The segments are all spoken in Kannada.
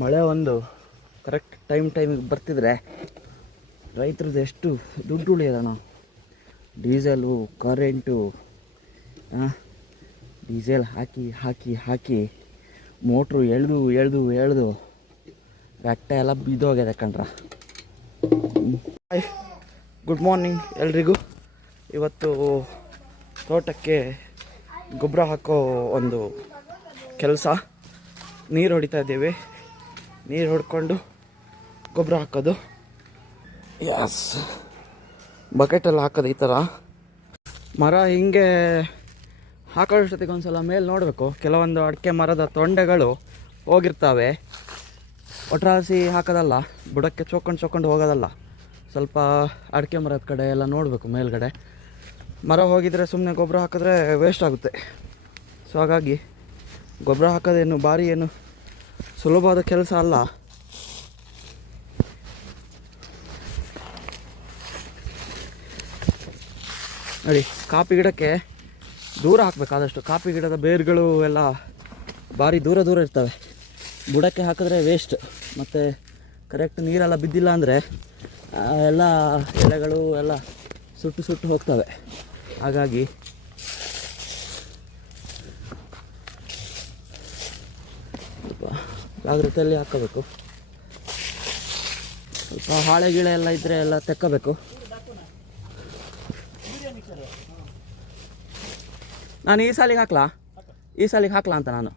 ಮಳೆ ಒಂದು ಕರೆಕ್ಟ್ ಟೈಮಿಗೆ ಬರ್ತಿದ್ರೆ ರೈತರದ್ದು ಎಷ್ಟು ದುಡ್ಡು ಉಳಿಯೋದಣ್ಣ. ಡೀಸೆಲು, ಕರೆಂಟು, ಡೀಸೆಲ್ ಹಾಕಿ ಮೋಟ್ರು ಎಳೆದು ರಟ್ಟೆ ಎಲ್ಲ ಬಿದ್ದೋಗಿದೆ ಕಣ್ರ. ಗುಡ್ ಮಾರ್ನಿಂಗ್ ಎಲ್ರಿಗೂ. ಇವತ್ತು ತೋಟಕ್ಕೆ ಗೊಬ್ಬರ ಹಾಕೋ ಒಂದು ಕೆಲಸ. ನೀರು ಹೊಡಿತಾ ಇದ್ದೀವಿ. ನೀರು ಹೊಡ್ಕೊಂಡು ಗೊಬ್ಬರ ಹಾಕೋದು. ಯಸ್, ಬಕೆಟಲ್ಲಿ ಹಾಕೋದು ಈ ಥರ. ಮರ ಹಿಂಗೆ ಹಾಕೋಷ್ಟೊತ್ತಿಗೆ ಒಂದು ಸಲ ಮೇಲೆ ನೋಡಬೇಕು. ಕೆಲವೊಂದು ಅಡಿಕೆ ಮರದ ತೊಂಡೆಗಳು ಹೋಗಿರ್ತವೆ. ಒಟ್ರಾಸಿ ಹಾಕೋದಲ್ಲ, ಬುಡಕ್ಕೆ ಚೋಕೊಂಡು ಹೋಗೋದಲ್ಲ. ಸ್ವಲ್ಪ ಅಡಿಕೆ ಮರದ ಕಡೆ ಎಲ್ಲ ನೋಡಬೇಕು. ಮೇಲ್ಗಡೆ ಮರ ಹೋಗಿದರೆ ಸುಮ್ಮನೆ ಗೊಬ್ಬರ ಹಾಕಿದ್ರೆ ವೇಸ್ಟ್ ಆಗುತ್ತೆ. ಸೊ ಹಾಗಾಗಿ ಗೊಬ್ಬರ ಹಾಕೋದೇನು ಭಾರಿ ಏನು ಸುಲಭವಾದ ಕೆಲಸ ಅಲ್ಲ. ನೋಡಿ, ಕಾಫಿ ಗಿಡಕ್ಕೆ ದೂರ ಹಾಕಬೇಕಾದಷ್ಟು. ಕಾಫಿ ಗಿಡದ ಬೇರುಗಳು ಎಲ್ಲ ಭಾರಿ ದೂರ ಇರ್ತವೆ. ಬುಡಕ್ಕೆ ಹಾಕಿದ್ರೆ ವೇಸ್ಟ್. ಮತ್ತು ಕರೆಕ್ಟ್ ನೀರೆಲ್ಲ ಬಿದ್ದಿಲ್ಲ ಅಂದರೆ ಎಲ್ಲ ಎಲೆಗಳು ಎಲ್ಲ ಸುಟ್ಟು ಹೋಗ್ತವೆ. ಹಾಗಾಗಿ ಸ್ವಲ್ಪ ಜಾಗ್ರತೆಯಲ್ಲಿ ಹಾಕೋಬೇಕು. ಸ್ವಲ್ಪ ಹಾಳೆ ಗಿಳೆ ಎಲ್ಲ ಇದ್ದರೆ ಎಲ್ಲ ತೆಕ್ಕೋಬೇಕು. ನಾನು ಈ ಸಾಲಿಗೆ ಹಾಕ್ಲಾ ಅಂತ ನಾನು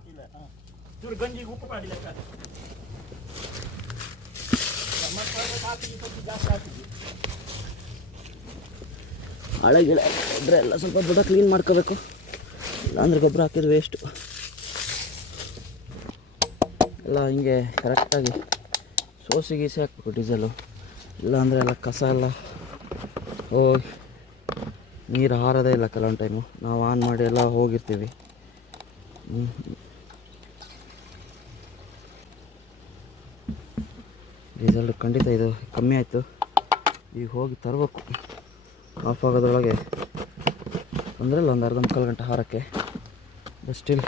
ಹಳೆ ಗಿಡ ಇದ್ರೆ ಎಲ್ಲ ಸ್ವಲ್ಪ ಬುಡ ಕ್ಲೀನ್ ಮಾಡ್ಕೋಬೇಕು. ಇಲ್ಲಾಂದರೆ ಗೊಬ್ಬರ ಹಾಕಿದ್ರೆ ವೇಸ್ಟು. ಎಲ್ಲ ಹಿಂಗೆ ಕರೆಕ್ಟಾಗಿ ಗೀಸಿ ಹಾಕ್ಬೇಕು ಡೀಸೆಲು. ಇಲ್ಲಾಂದರೆ ಎಲ್ಲ ಕಸ ಎಲ್ಲ ಹೋಗಿ ನೀರು ಹಾರೋದೇ ಇಲ್ಲ. ಕೆಲವೊಂದು ಟೈಮು ನಾವು ಆನ್ ಮಾಡಿ ಎಲ್ಲ ಹೋಗಿರ್ತೀವಿ. ಡೀಸೆಲ್ ಖಂಡಿತ ಇದು ಕಮ್ಮಿ ಆಯಿತು. ಈಗ ಹೋಗಿ ತರಬೇಕು. ಆಫ್ ಆಗೋದ್ರೊಳಗೆ ಅಂದರೆ ಒಂದು ಅರ್ಧ ಮುಕ್ಕಾಲು ಗಂಟೆ ಹಾರಕ್ಕೆ. ಬಟ್ ಸ್ಟಿಲ್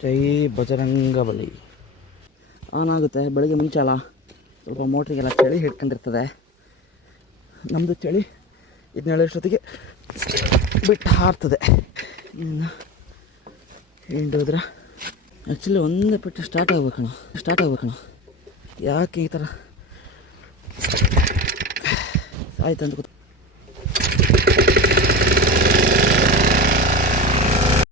ಜೈ ಬಜರಂಗಬಲಿ. ಆನ್ ಆಗುತ್ತೆ ಬೆಳಗ್ಗೆ ಮುಂಚೆ ಅಲ್ಲ. ಸ್ವಲ್ಪ ಮೋಟ್ರಿಗೆಲ್ಲ ಚಳಿ ಹಿಡ್ಕೊಂಡಿರ್ತದೆ. ನಮ್ಮದು ಚಳಿ ಇದನ್ನೇಳಷ್ಟೊತ್ತಿಗೆ ಬಿಟ್ಟು ಹಾರ್ತದೆ. ಇನ್ನು ಹಿಂಡಿದ್ರೆ ಆ್ಯಕ್ಚುಲಿ ಒಂದೇ ಪೆಟ್ಟು ಸ್ಟಾರ್ಟ್ ಆಗ್ಬೇಕಣ್ಣ. ಯಾಕೆ ಈ ಥರ ಆಯ್ತು ಅಂತ ಗೊತ್ತು.